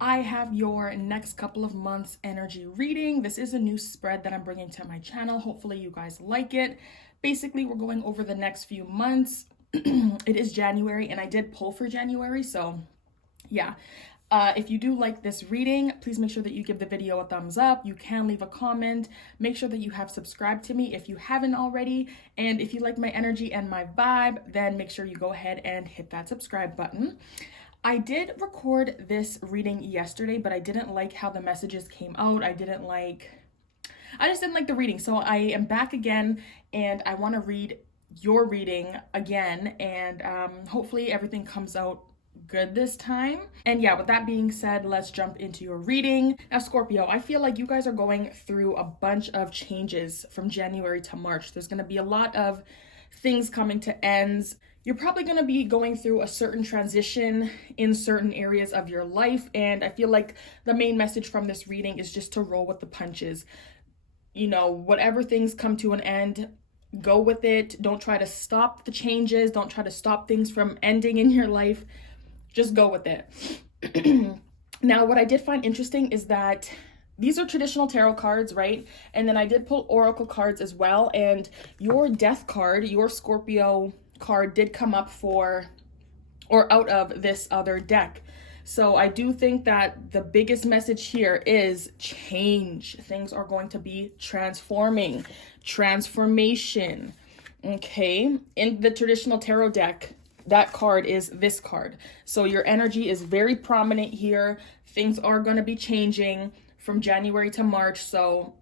I have your next couple of months energy reading. This is a new spread that I'm bringing to my channel. Hopefully you guys like it. Basically, we're going over the next few months. It is January and I did pull for January, so yeah. If you do like this reading, please make sure that you give the video a thumbs up. You can leave a comment. Make sure that you have subscribed to me if you haven't already. And if you like my energy and my vibe, then make sure you go ahead and hit that subscribe button. I did record this reading yesterday, but I didn't like how the messages came out. I just didn't like the reading. So I am back again and I want to read your reading again, and hopefully everything comes out good this time. And yeah, with that being said, let's jump into your reading. Now, Scorpio, I feel like you guys are going through a bunch of changes from January to March. There's going to be a lot of things coming to ends. You're probably going to be going through a certain transition in certain areas of your life. And I feel like the main message from this reading is just to roll with the punches. You know, whatever things come to an end, go with it. Don't try to stop the changes. Don't try to stop things from ending in your life. Just go with it. Now, what I did find interesting is that these are traditional tarot cards, right? And then I did pull oracle cards as well. And your death card, your Scorpio card, did come up for or out of this other deck. So I do think that the biggest message here is change. Things are going to be transforming, transformation. Okay, in the traditional tarot deck, that card is this card. So your energy is very prominent here. Things are going to be changing from January to March, so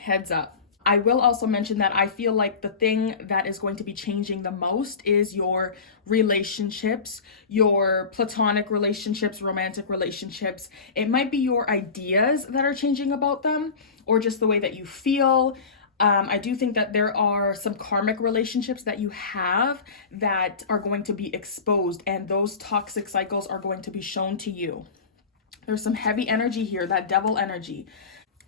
heads up. I will also mention that I feel like the thing that is going to be changing the most is your relationships, your platonic relationships, romantic relationships. It might be your ideas that are changing about them, or just the way that you feel. I do think that there are some karmic relationships that you have that are going to be exposed, and those toxic cycles are going to be shown to you. There's some heavy energy here, that devil energy.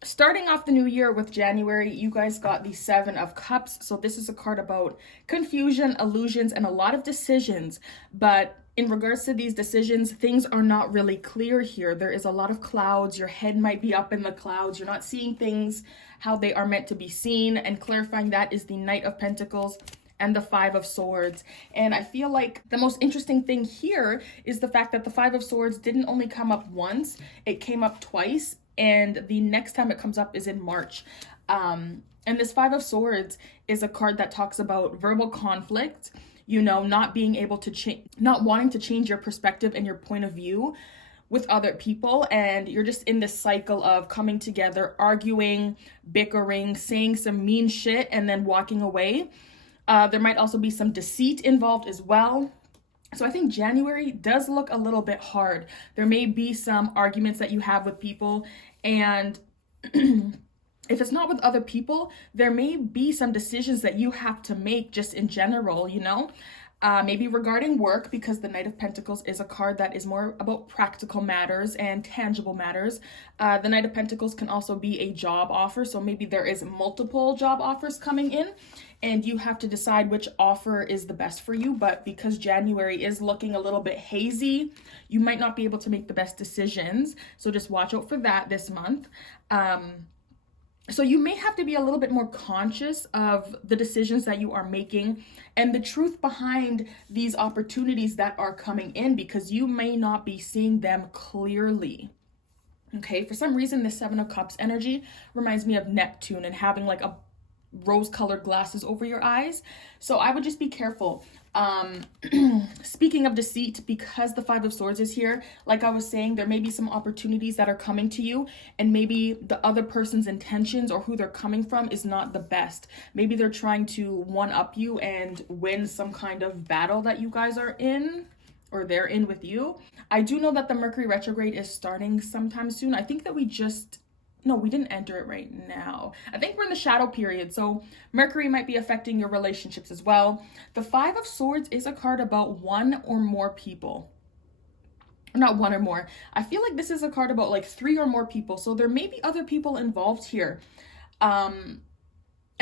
Starting off the new year with January, you guys got the Seven of Cups. So this is a card about confusion, illusions, and a lot of decisions. But in regards to these decisions, things are not really clear here. There is a lot of clouds. Your head might be up in the clouds. You're not seeing things how they are meant to be seen. And clarifying that is the Knight of Pentacles and the Five of Swords. And I feel like the most interesting thing here is the fact that the Five of Swords didn't only come up once, it came up twice. And the next time it comes up is in March. And this Five of Swords is a card that talks about verbal conflict, you know, not being able to change, not wanting to change your perspective and your point of view with other people. And you're just in this cycle of coming together, arguing, bickering, saying some mean shit, and then walking away. There might also be some deceit involved as well. So I think January does look a little bit hard. There may be some arguments that you have with people, and if it's not with other people, there may be some decisions that you have to make just in general, you know? Maybe regarding work, because the Knight of Pentacles is a card that is more about practical matters and tangible matters. The Knight of Pentacles can also be a job offer, so maybe there is multiple job offers coming in, and you have to decide which offer is the best for you. But because January is looking a little bit hazy, you might not be able to make the best decisions, so just watch out for that this month. So you may have to be a little bit more conscious of the decisions that you are making and the truth behind these opportunities that are coming in, because you may not be seeing them clearly. Okay, for some reason, this Seven of Cups energy reminds me of Neptune and having like a rose-colored glasses over your eyes. So I would just be careful. Speaking of deceit, because the Five of Swords is here, like I was saying, there may be some opportunities that are coming to you, and maybe the other person's intentions or who they're coming from is not the best. Maybe they're trying to one-up you and win some kind of battle that you guys are in, or they're in with you. I do know that the Mercury retrograde is starting sometime soon. I think that we didn't enter it right now. I think we're in the shadow period, so Mercury might be affecting your relationships as well. The Five of Swords is a card about one or more people. Not one or more. I feel like this is a card about like three or more people, so there may be other people involved here. And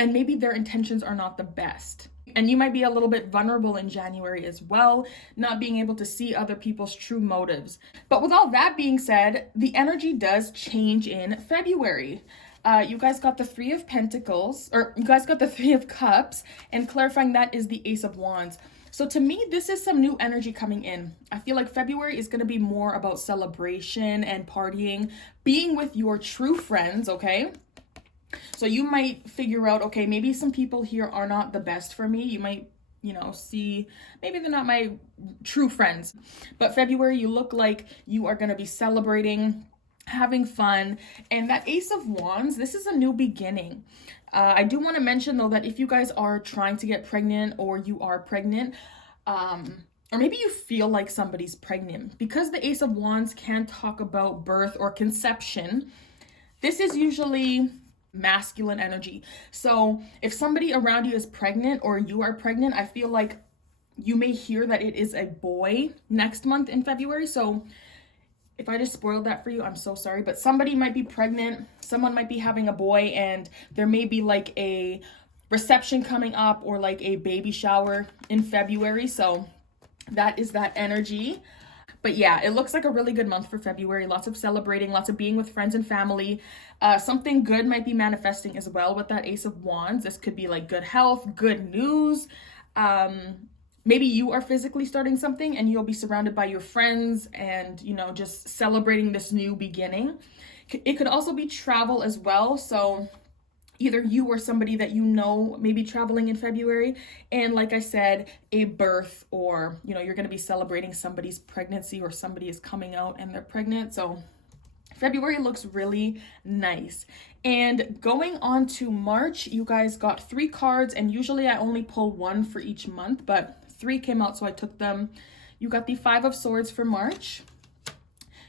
and maybe their intentions are not the best. And you might be a little bit vulnerable in January as well, not being able to see other people's true motives. But with all that being said, the energy does change in February. You guys got the Three of Pentacles, or you guys got the Three of Cups, and clarifying that is the Ace of Wands. So to me, this is some new energy coming in. I feel like February is going to be more about celebration and partying, being with your true friends, okay? So you might figure out, okay, maybe some people here are not the best for me. You might, see maybe they're not my true friends. But February, you look like you are going to be celebrating, having fun. And that Ace of Wands, this is a new beginning. I do want to mention, though, that if you guys are trying to get pregnant or you are pregnant, or maybe you feel like somebody's pregnant, because the Ace of Wands can talk about birth or conception, this is usually masculine energy. So if somebody around you is pregnant or you are pregnant, I feel like you may hear that it is a boy next month in February. So if I just spoiled that for you, I'm so sorry, but somebody might be pregnant, someone might be having a boy, and there may be like a reception coming up or like a baby shower in February. So that is that energy. But yeah, it looks like a really good month for February. Lots of celebrating, lots of being with friends and family. Something good might be manifesting as well with that Ace of Wands. This could be like good health, good news. Maybe you are physically starting something and you'll be surrounded by your friends and, just celebrating this new beginning. It could also be travel as well. So either you or somebody that may be traveling in February. And like I said, a birth, or, you're going to be celebrating somebody's pregnancy, or somebody is coming out and they're pregnant. So February looks really nice. And going on to March, you guys got 3 cards, and usually I only pull 1 for each month, but 3 came out, so I took them. You got the 5 of Swords for March.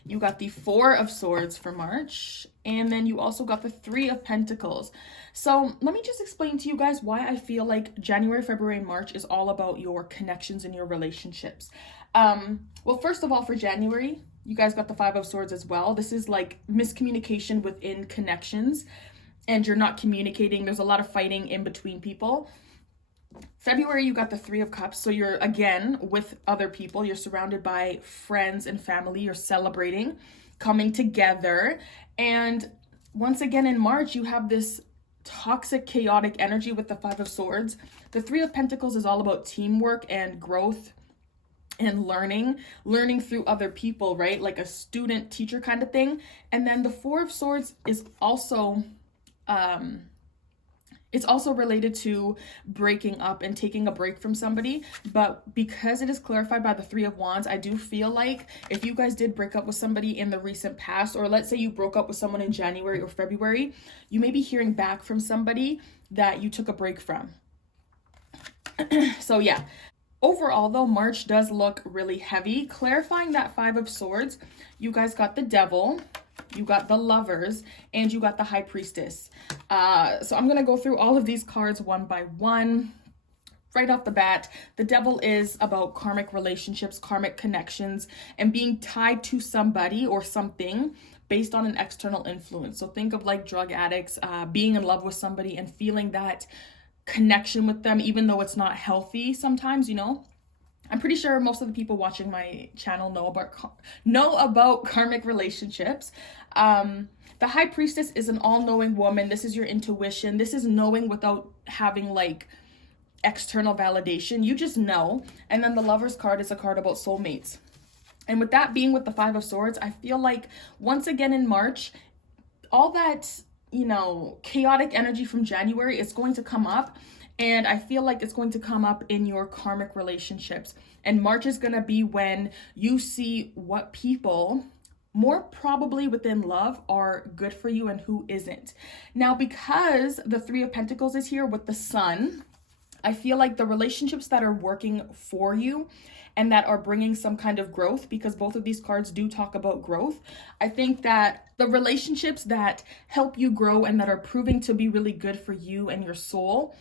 You got the 4 of Swords for March. And then you also got the 3 of Pentacles. So let me just explain to you guys why I feel like January, February, and March is all about your connections and your relationships. Well, first of all, for January, you guys got the 5 of Swords as well. This is like miscommunication within connections, and you're not communicating. There's a lot of fighting in between people. February, you got the 3 of Cups. So you're, again, with other people. You're surrounded by friends and family. You're celebrating, coming together. And once again, in March, you have this toxic, chaotic energy with the 5 of Swords. The 3 of Pentacles is all about teamwork and growth and learning through other people, right? Like a student-teacher kind of thing. And then the 4 of Swords is also... it's also related to breaking up and taking a break from somebody. But because it is clarified by the 3 of Wands, I do feel like if you guys did break up with somebody in the recent past, or let's say you broke up with someone in January or February, you may be hearing back from somebody that you took a break from. So yeah, overall though, March does look really heavy. Clarifying that 5 of Swords, you guys got the Devil, you got the Lovers, and you got the High Priestess. So I'm going to go through all of these cards one by one. Right off the bat, the Devil is about karmic relationships, karmic connections, and being tied to somebody or something based on an external influence. So think of like drug addicts, being in love with somebody and feeling that connection with them, even though it's not healthy sometimes, I'm pretty sure most of the people watching my channel know about karmic relationships. The High Priestess is an all-knowing woman. This is your intuition. This is knowing without having like external validation. You just know. And then the Lover's card is a card about soulmates. And with that being with the 5 of Swords, I feel like once again in March, all that, chaotic energy from January is going to come up. And I feel like it's going to come up in your karmic relationships. And March is going to be when you see what people, more probably within love, are good for you and who isn't. Now, because the 3 of Pentacles is here with the Sun, I feel like the relationships that are working for you and that are bringing some kind of growth, because both of these cards do talk about growth. I think that the relationships that help you grow and that are proving to be really good for you and your soul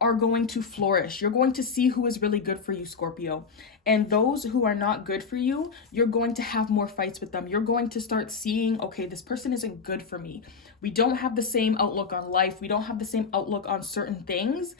are going to flourish. You're going to see who is really good for you, Scorpio. And those who are not good for you, you're going to have more fights with them. You're going to start seeing, okay, this person isn't good for me. We don't have the same outlook on life. We don't have the same outlook on certain things.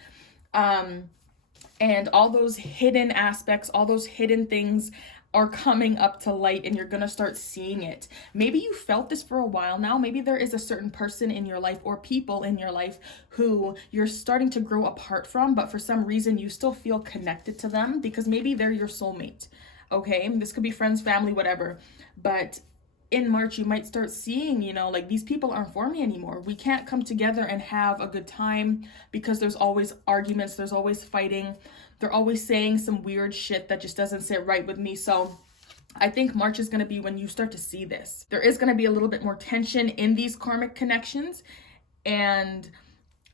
And all those hidden aspects, all those hidden things are coming up to light, and you're going to start seeing it. Maybe you felt this for a while now. Maybe there is a certain person in your life or people in your life who you're starting to grow apart from, but for some reason you still feel connected to them because maybe they're your soulmate. Okay, this could be friends, family, whatever. But in March, you might start seeing, like, these people aren't for me anymore. We can't come together and have a good time because there's always arguments, there's always fighting. They're always saying some weird shit that just doesn't sit right with me. So I think March is going to be when you start to see this. There is going to be a little bit more tension in these karmic connections. And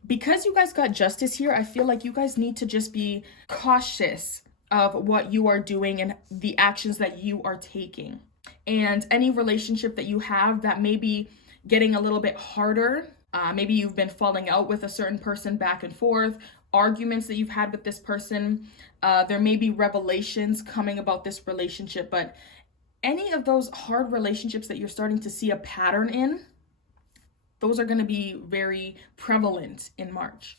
because you guys got justice here, I feel like you guys need to just be cautious of what you are doing and the actions that you are taking. And any relationship that you have that may be getting a little bit harder, maybe you've been falling out with a certain person back and forth, arguments that you've had with this person, there may be revelations coming about this relationship, but any of those hard relationships that you're starting to see a pattern in, those are going to be very prevalent in March.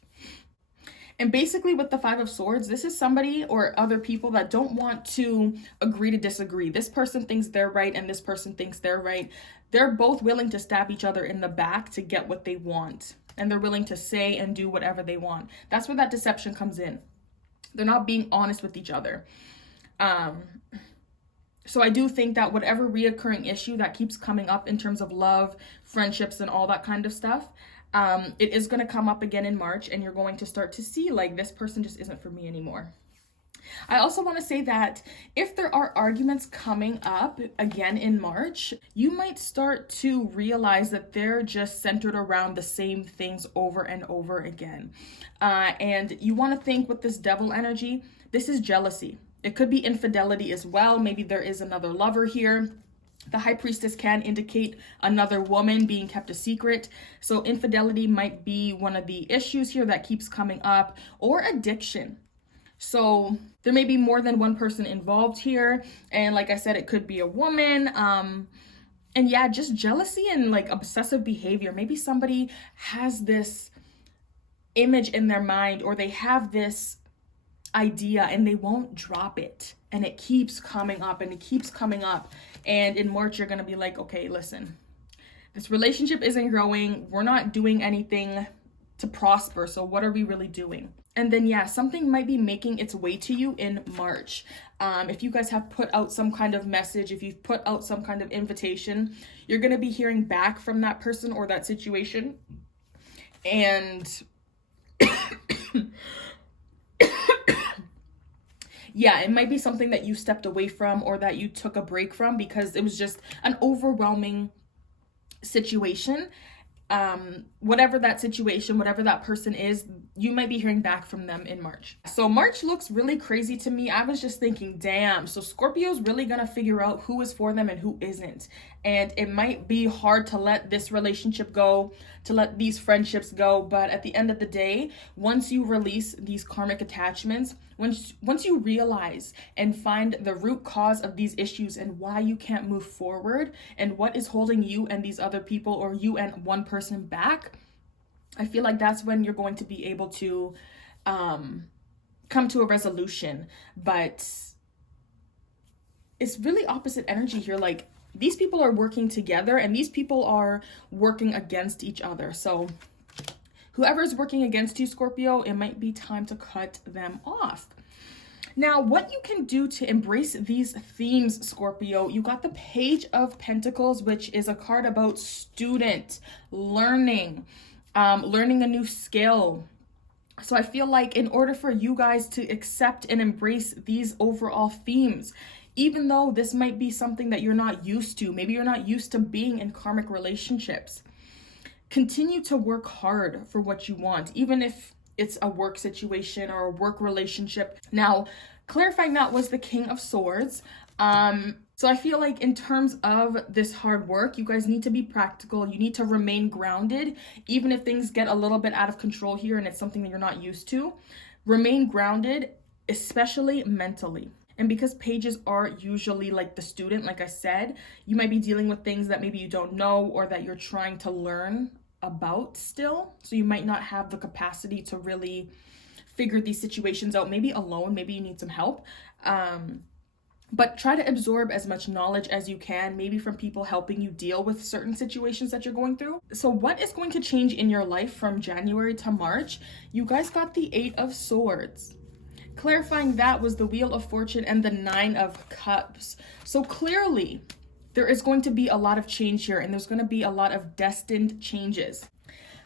And basically with the Five of Swords, this is somebody or other people that don't want to agree to disagree. This person thinks they're right and this person thinks they're right. They're both willing to stab each other in the back to get what they want. And they're willing to say and do whatever they want. That's where that deception comes in. They're not being honest with each other. So I do think that whatever reoccurring issue that keeps coming up in terms of love, friendships, and all that kind of stuff, it is going to come up again in March, and you're going to start to see, like, this person just isn't for me anymore. I also want to say that if there are arguments coming up again in March, you might start to realize that they're just centered around the same things over and over again. And you want to think with this devil energy, this is jealousy. It could be infidelity as well. Maybe there is another lover here. The High Priestess can indicate another woman being kept a secret. So infidelity might be one of the issues here that keeps coming up, or addiction. So there may be more than one person involved here. And like I said, it could be a woman. And yeah, just jealousy and like obsessive behavior. Maybe somebody has this image in their mind, or they have this idea and they won't drop it. And it keeps coming up and it keeps coming up. And in March, you're going to be like, okay, listen, this relationship isn't growing. We're not doing anything to prosper. So what are we really doing? And then, yeah, something might be making its way to you in March. If you guys have put out some kind of message, if you've put out some kind of invitation, you're going to be hearing back from that person or that situation. And yeah, it might be something that you stepped away from or that you took a break from because it was just an overwhelming situation. Whatever that situation, whatever that person is, you might be hearing back from them in March. So March looks really crazy to me. I was just thinking, damn, so Scorpio's really gonna figure out who is for them and who isn't. And it might be hard to let this relationship go, to let these friendships go, but at the end of the day, once you release these karmic attachments, once you realize and find the root cause of these issues and why you can't move forward and what is holding you and these other people or you and one person back, I feel like that's when you're going to be able to come to a resolution. But it's really opposite energy here. Like, these people are working together and these people are working against each other. So whoever's working against you, Scorpio, it might be time to cut them off. Now, what you can do to embrace these themes, Scorpio, you got the Page of Pentacles, which is a card about student, learning, learning a new skill. So I feel like in order for you guys to accept and embrace these overall themes, even though this might be something that you're not used to, maybe you're not used to being in karmic relationships, continue to work hard for what you want, even if it's a work situation or a work relationship. Now, clarifying that was the King of Swords. So I feel like in terms of this hard work, you guys need to be practical. You need to remain grounded, even if things get a little bit out of control here and it's something that you're not used to. Remain grounded, especially mentally. And because pages are usually like the student, like I said, you might be dealing with things that maybe you don't know or that you're trying to learn about still. So you might not have the capacity to really figure these situations out, maybe alone, maybe you need some help. But try to absorb as much knowledge as you can, maybe from people helping you deal with certain situations that you're going through. So what is going to change in your life from January to March? You guys got the 8 of Swords. Clarifying that was the Wheel of Fortune and the 9 of Cups. So clearly, there is going to be a lot of change here, and there's going to be a lot of destined changes.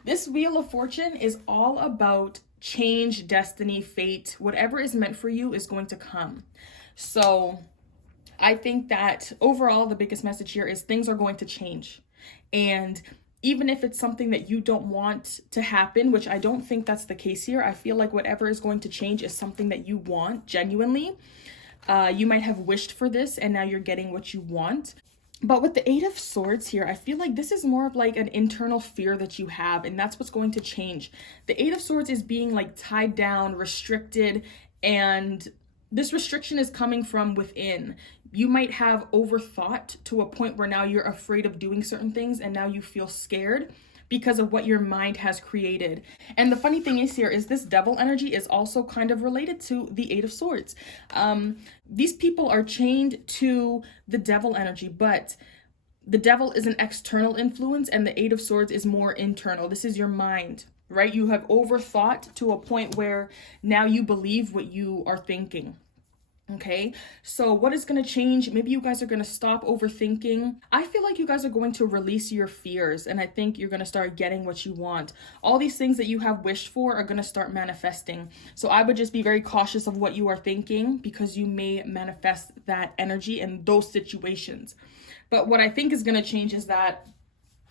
This Wheel of Fortune is all about change, destiny, fate. Whatever is meant for you is going to come. So I think that overall, the biggest message here is things are going to change. And even if it's something that you don't want to happen, which I don't think that's the case here, I feel like whatever is going to change is something that you want genuinely. You might have wished for this and now you're getting what you want. But with the 8 of Swords here, I feel like this is more of like an internal fear that you have, and that's what's going to change. The 8 of Swords is being like tied down, restricted, and this restriction is coming from within. You might have overthought to a point where now you're afraid of doing certain things and now you feel scared because of what your mind has created. And the funny thing is here is this Devil energy is also kind of related to the 8 of Swords. These people are chained to the Devil energy, but the Devil is an external influence and the 8 of Swords is more internal. This is your mind, right? You have overthought to a point where now you believe what you are thinking. Okay, so what is going to change? Maybe you guys are going to stop overthinking. I feel like you guys are going to release your fears, and I think you're going to start getting what you want. All these things that you have wished for are going to start manifesting. So I would just be very cautious of what you are thinking because you may manifest that energy in those situations. But what I think is going to change is that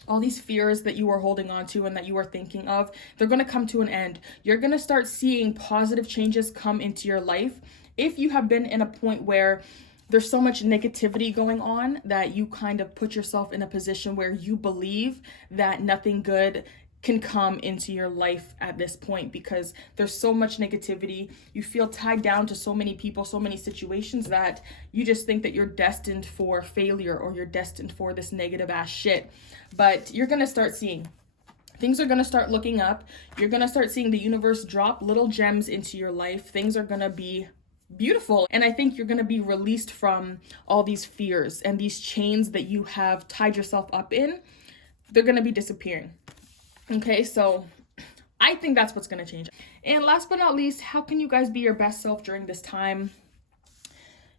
all these fears that you are holding on to and that you are thinking of, they're going to come to an end. You're going to start seeing positive changes come into your life. If you have been in a point where there's so much negativity going on that you kind of put yourself in a position where you believe that nothing good can come into your life at this point because there's so much negativity, you feel tied down to so many people, so many situations that you just think that you're destined for failure or you're destined for this negative ass shit. But you're going to start seeing things are going to start looking up. You're going to start seeing the universe drop little gems into your life. Things are going to be beautiful. And I think you're going to be released from all these fears and these chains that you have tied yourself up in. They're going to be disappearing. Okay, so I think that's what's going to change. And last but not least, how can you guys be your best self during this time?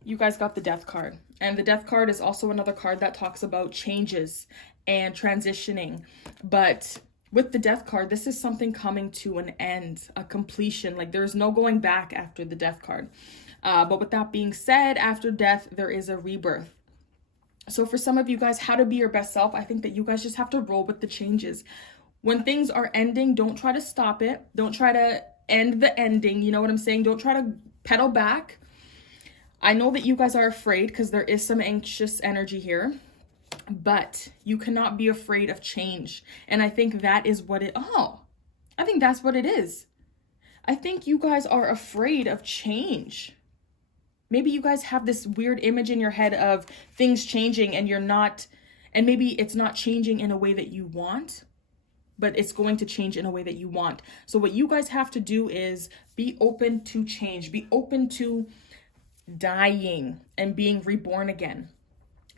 You guys got the Death card. And the Death card is also another card that talks about changes and transitioning. But with the Death card, this is something coming to an end, a completion. Like there's no going back after the Death card. But with that being said, after death, there is a rebirth. So for some of you guys, how to be your best self, I think that you guys just have to roll with the changes. When things are ending, don't try to stop it. Don't try to end the ending. You know what I'm saying? Don't try to pedal back. I know that you guys are afraid because there is some anxious energy here. But you cannot be afraid of change. And I think that is what I think that's what it is. I think you guys are afraid of change. Maybe you guys have this weird image in your head of things changing and you're not, and maybe it's not changing in a way that you want, but it's going to change in a way that you want. So what you guys have to do is be open to change, be open to dying and being reborn again.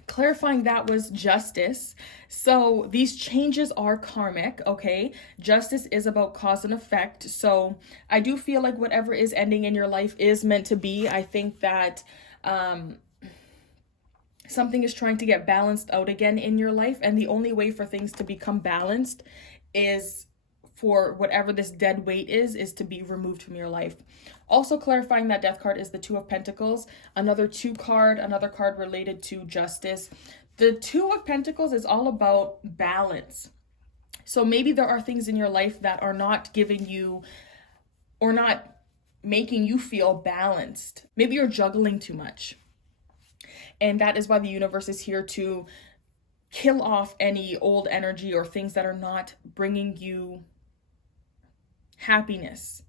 Clarifying that was Justice. So these changes are karmic, okay? Justice is about cause and effect. So I do feel like whatever is ending in your life is meant to be. I think that something is trying to get balanced out again in your life. And the only way for things to become balanced is for whatever this dead weight is to be removed from your life. Also clarifying that Death card is the Two of Pentacles, another 2 card, another card related to justice. The 2 of Pentacles is all about balance. So maybe there are things in your life that are not giving you or not making you feel balanced. Maybe you're juggling too much. And that is why the universe is here to kill off any old energy or things that are not bringing you happiness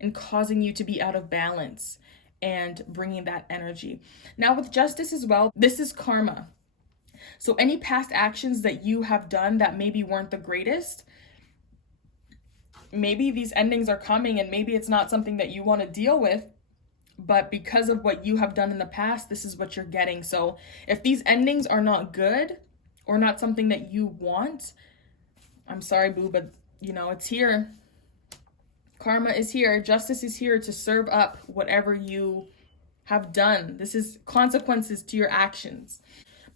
and causing you to be out of balance and bringing that energy. Now with justice as well, this is karma. So any past actions that you have done that maybe weren't the greatest, maybe these endings are coming and maybe it's not something that you want to deal with, but because of what you have done in the past, this is what you're getting. So if these endings are not good or not something that you want, I'm sorry, boo, but it's here. Karma is here. Justice is here to serve up whatever you have done. This is consequences to your actions.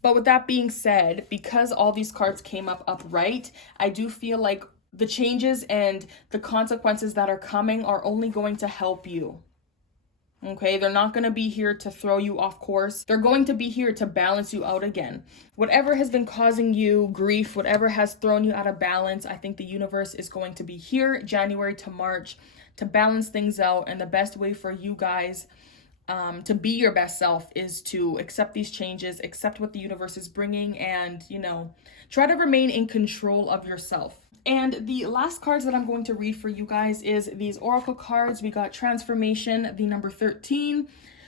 But with that being said, because all these cards came up upright, I do feel like the changes and the consequences that are coming are only going to help you. Okay, they're not going to be here to throw you off course. They're going to be here to balance you out again. Whatever has been causing you grief, whatever has thrown you out of balance, I think the universe is going to be here January to March to balance things out. And the best way for you guys to be your best self is to accept these changes, accept what the universe is bringing, and, try to remain in control of yourself. And the last cards that I'm going to read for you guys is these oracle cards. We got Transformation, the number 13,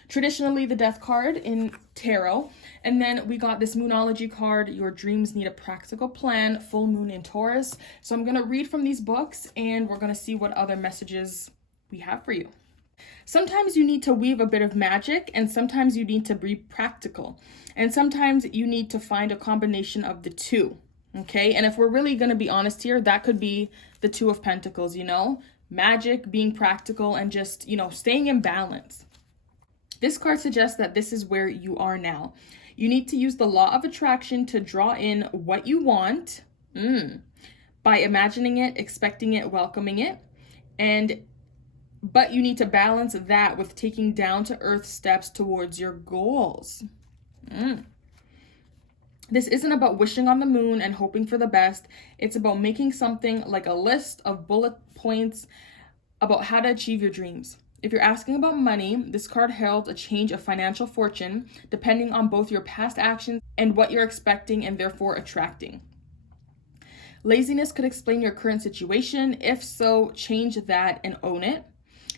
traditionally the Death card in tarot. And then we got this Moonology card, Your Dreams Need a Practical Plan, Full Moon in Taurus. So I'm going to read from these books and we're going to see what other messages we have for you. Sometimes you need to weave a bit of magic, and sometimes you need to be practical. And sometimes you need to find a combination of the two. Okay, and if we're really going to be honest here, that could be the Two of Pentacles, magic, being practical, and just, staying in balance. This card suggests that this is where you are now. You need to use the law of attraction to draw in what you want by imagining it, expecting it, welcoming it. But you need to balance that with taking down to earth steps towards your goals. This isn't about wishing on the moon and hoping for the best. It's about making something like a list of bullet points about how to achieve your dreams. If you're asking about money, this card heralds a change of financial fortune, depending on both your past actions and what you're expecting and therefore attracting. Laziness could explain your current situation. If so, change that and own it.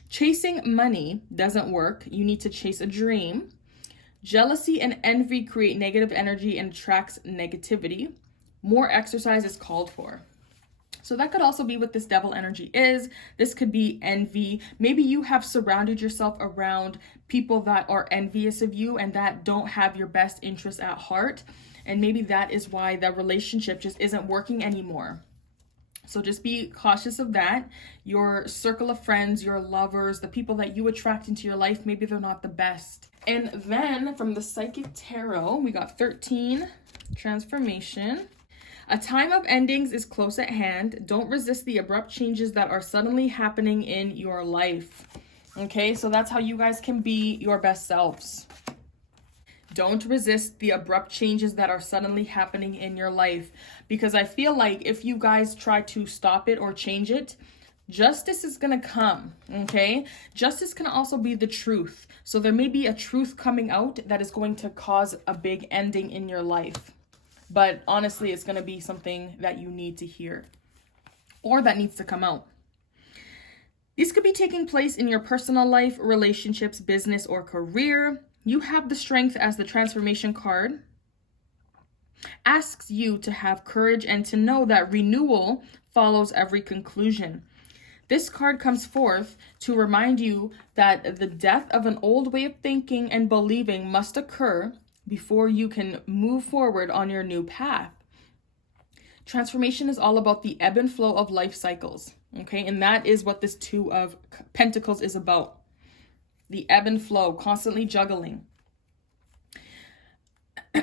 Chasing money doesn't work. You need to chase a dream. Jealousy and envy create negative energy and attracts negativity. More exercise is called for. So that could also be what this devil energy is. This could be envy. Maybe you have surrounded yourself around people that are envious of you and that don't have your best interests at heart. And maybe that is why the relationship just isn't working anymore. So just be cautious of that. Your circle of friends, your lovers, the people that you attract into your life, maybe they're not the best. And then from the Psychic Tarot, we got 13, Transformation. A time of endings is close at hand. Don't resist the abrupt changes that are suddenly happening in your life. Okay, so that's how you guys can be your best selves. Don't resist the abrupt changes that are suddenly happening in your life, because I feel like if you guys try to stop it or change it, justice is going to come, okay? Justice can also be the truth. So there may be a truth coming out that is going to cause a big ending in your life. But honestly, it's going to be something that you need to hear or that needs to come out. These could be taking place in your personal life, relationships, business, or career. You have the strength as the Transformation card asks you to have courage and to know that renewal follows every conclusion. This card comes forth to remind you that the death of an old way of thinking and believing must occur before you can move forward on your new path. Transformation is all about the ebb and flow of life cycles, okay? And that is what this Two of Pentacles is about. The ebb and flow, constantly juggling.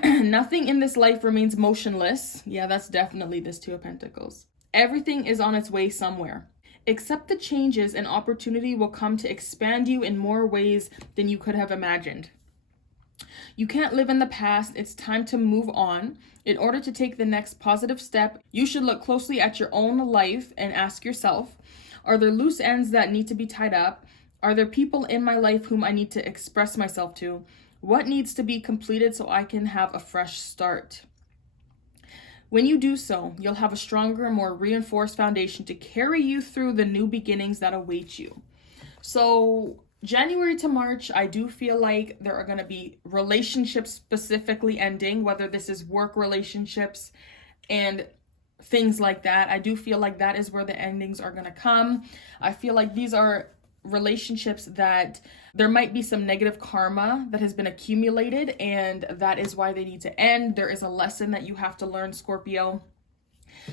Nothing in this life remains motionless. Yeah, that's definitely this Two of Pentacles. Everything is on its way somewhere. Accept the changes and opportunity will come to expand you in more ways than you could have imagined. You can't live in the past. It's time to move on. In order to take the next positive step, you should look closely at your own life and ask yourself, are there loose ends that need to be tied up? Are there people in my life whom I need to express myself to? What needs to be completed so I can have a fresh start? When you do so, you'll have a stronger and more reinforced foundation to carry you through the new beginnings that await you. So January to March, I do feel like there are going to be relationships specifically ending, whether this is work relationships and things like that. I do feel like that is where the endings are going to come. I feel like these are relationships that there might be some negative karma that has been accumulated, and that is why they need to end. There is a lesson that you have to learn, Scorpio.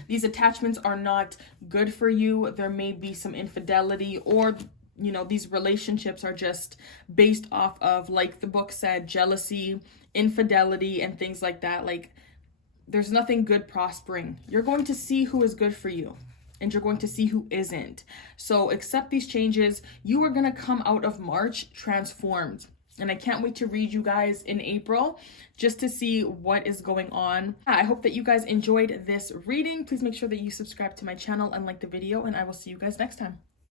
These attachments are not good for you. There may be some infidelity, or these relationships are just based off of, like the book said, jealousy, infidelity, and things like that. Like, there's nothing good prospering. You're going to see who is good for you, and you're going to see who isn't. So accept these changes. You are going to come out of March transformed. And I can't wait to read you guys in April just to see what is going on. I hope that you guys enjoyed this reading. Please make sure that you subscribe to my channel and like the video, and I will see you guys next time.